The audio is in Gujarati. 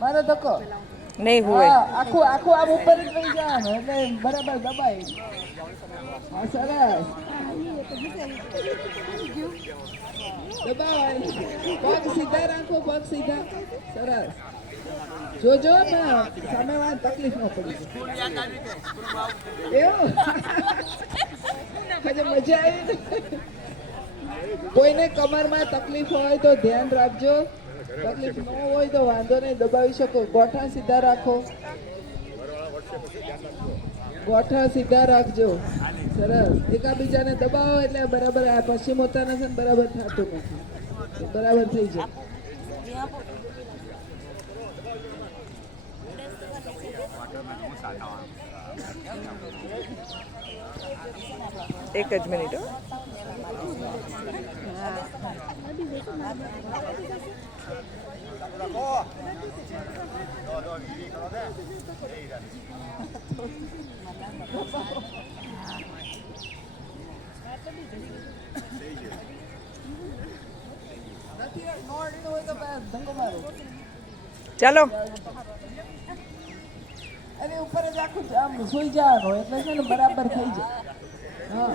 મારો ધક્કો નહીં હોય. આખું આખું આમ ઉપર જ લઈ જવાનું એટલે બરાબર દબાઈ. હા સરસ. દબાવાય. પગ સીધા રાખો, પગ સીધા. સરસ. જોજો સામે વાળા તકલીફ ન પડી. એવું મજા આવી. કોઈને કમરમાં તકલીફ હોય તો ધ્યાન રાખજો. તકલીફ ન હોય તો વાંધો નહીં, દબાવી શકો. ગોઠા સીધા રાખો, ગોઠા સીધા રાખજો. સરસ. એકાબીજાને દબાવો એટલે બરાબર આ પશ્ચિમોત્તાનાસન બરાબર થતું નથી, બરાબર થઈ જાય. એક જ મિનિટ. ચાલો અરે ઉપર જ આખું આમ સુઈ જવાનું એટલે છે ને બરાબર થઈ જાય. હા